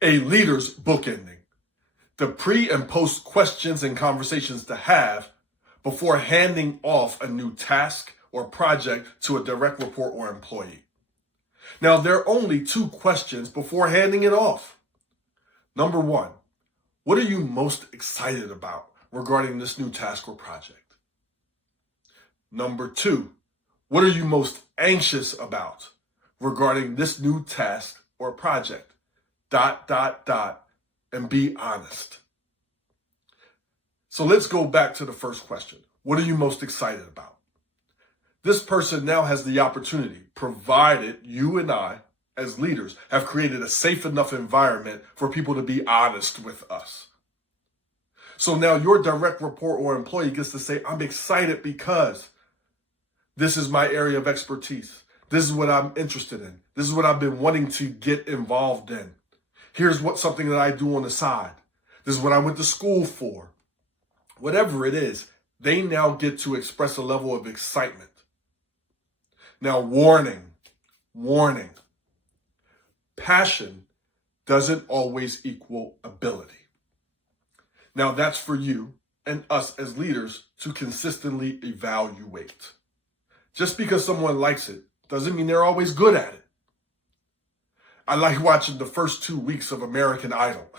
A leader's bookending. The pre and post questions and conversations to have before handing off a new task or project to a direct report or employee. Now, there are only two questions before handing it off. Number one, what are you most excited about regarding this new task or project? Number two, what are you most anxious about regarding this new task or project? ... and be honest. So let's go back to the first question. What are you most excited about? This person now has the opportunity, provided you and I, as leaders, have created a safe enough environment for people to be honest with us. So now your direct report or employee gets to say, I'm excited because this is my area of expertise. This is what I'm interested in. This is what I've been wanting to get involved in. Here's something that I do on the side. This is what I went to school for. Whatever it is, they now get to express a level of excitement. Now, warning. Passion doesn't always equal ability. Now, that's for you and us as leaders to consistently evaluate. Just because someone likes it doesn't mean they're always good at it. I like watching the first 2 weeks of American Idol.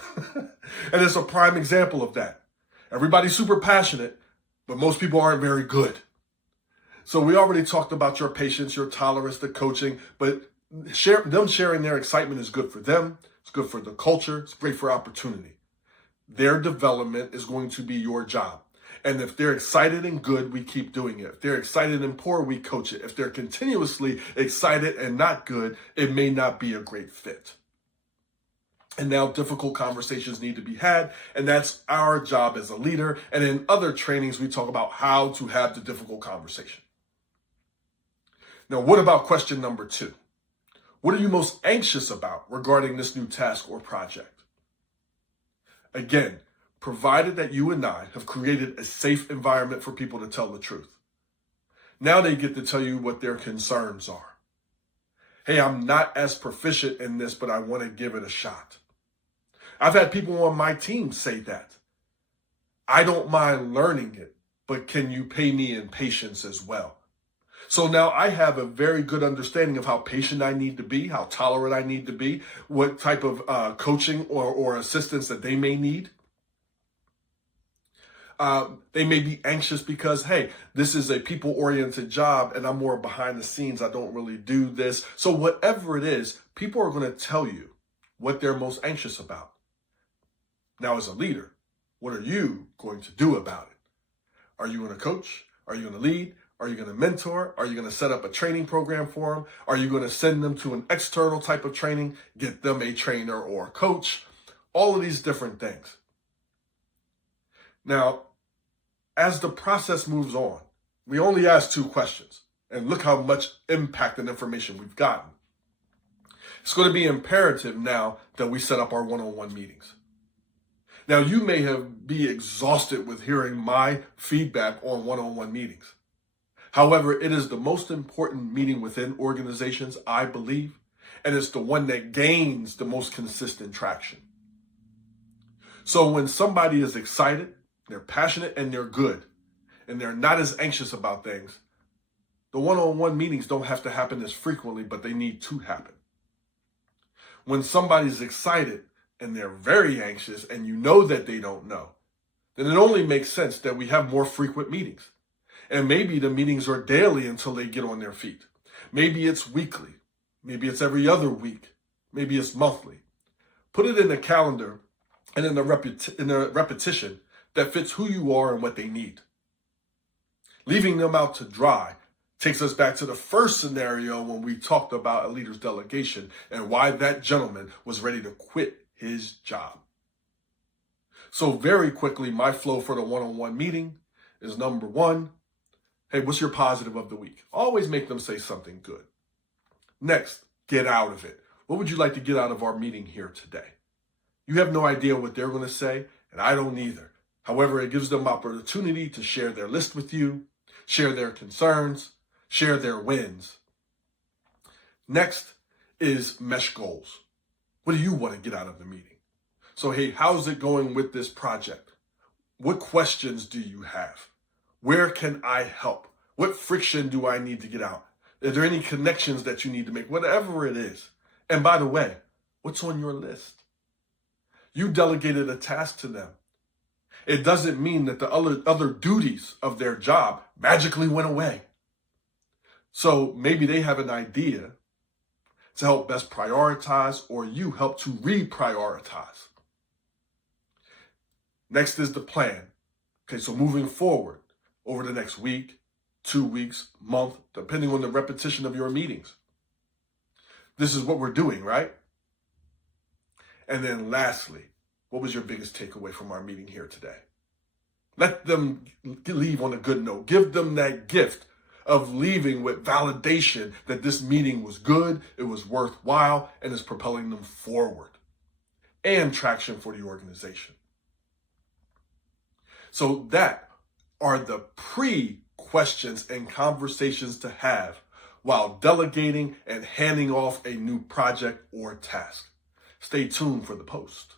And it's a prime example of that. Everybody's super passionate, but most people aren't very good. So we already talked about your patience, your tolerance, the coaching, but them sharing their excitement is good for them. It's good for the culture. It's great for opportunity. Their development is going to be your job. And if they're excited and good, we keep doing it. If they're excited and poor, we coach it. If they're continuously excited and not good, it may not be a great fit. And now difficult conversations need to be had, and that's our job as a leader. And in other trainings, we talk about how to have the difficult conversation. Now, what about question number two? What are you most anxious about regarding this new task or project? Again, provided that you and I have created a safe environment for people to tell the truth. Now they get to tell you what their concerns are. Hey, I'm not as proficient in this, but I want to give it a shot. I've had people on my team say that. I don't mind learning it, but can you pay me in patience as well? So now I have a very good understanding of how patient I need to be, how tolerant I need to be, what type of coaching or assistance that they may need. They may be anxious because, hey, this is a people-oriented job and I'm more behind the scenes. I don't really do this. So whatever it is, people are going to tell you what they're most anxious about. Now, as a leader, what are you going to do about it? Are you going to coach? Are you going to lead? Are you going to mentor? Are you going to set up a training program for them? Are you going to send them to an external type of training, get them a trainer or a coach? All of these different things. Now, as the process moves on, we only ask two questions, and look how much impact and information we've gotten. It's going to be imperative now that we set up our one-on-one meetings. Now, you may be exhausted with hearing my feedback on one-on-one meetings. However, it is the most important meeting within organizations, I believe, and it's the one that gains the most consistent traction. So when somebody is excited, they're passionate, and they're good, and they're not as anxious about things, the one-on-one meetings don't have to happen as frequently, but they need to happen. When somebody's excited and they're very anxious and you know that they don't know, then it only makes sense that we have more frequent meetings. And maybe the meetings are daily until they get on their feet. Maybe it's weekly. Maybe it's every other week. Maybe it's monthly. Put it in a calendar and in a repetition that fits who you are and what they need. Leaving them out to dry takes us back to the first scenario when we talked about a leader's delegation and why that gentleman was ready to quit his job. So very quickly, my flow for the one-on-one meeting is number one, hey, what's your positive of the week? Always make them say something good. Next, get out of it. What would you like to get out of our meeting here today? You have no idea what they're going to say, and I don't either. However, it gives them opportunity to share their list with you, share their concerns, share their wins. Next is mesh goals. What do you want to get out of the meeting? So, hey, how's it going with this project? What questions do you have? Where can I help? What friction do I need to get out? Are there any connections that you need to make? Whatever it is. And by the way, what's on your list? You delegated a task to them. It doesn't mean that the other duties of their job magically went away. So maybe they have an idea to help best prioritize, or you help to reprioritize. Next is the plan. Okay, so moving forward over the next week, 2 weeks, month, depending on the repetition of your meetings. This is what we're doing, right? And then lastly, what was your biggest takeaway from our meeting here today? Let them leave on a good note. Give them that gift of leaving with validation that this meeting was good, it was worthwhile, and is propelling them forward and traction for the organization. So that are the pre-questions and conversations to have while delegating and handing off a new project or task. Stay tuned for the post.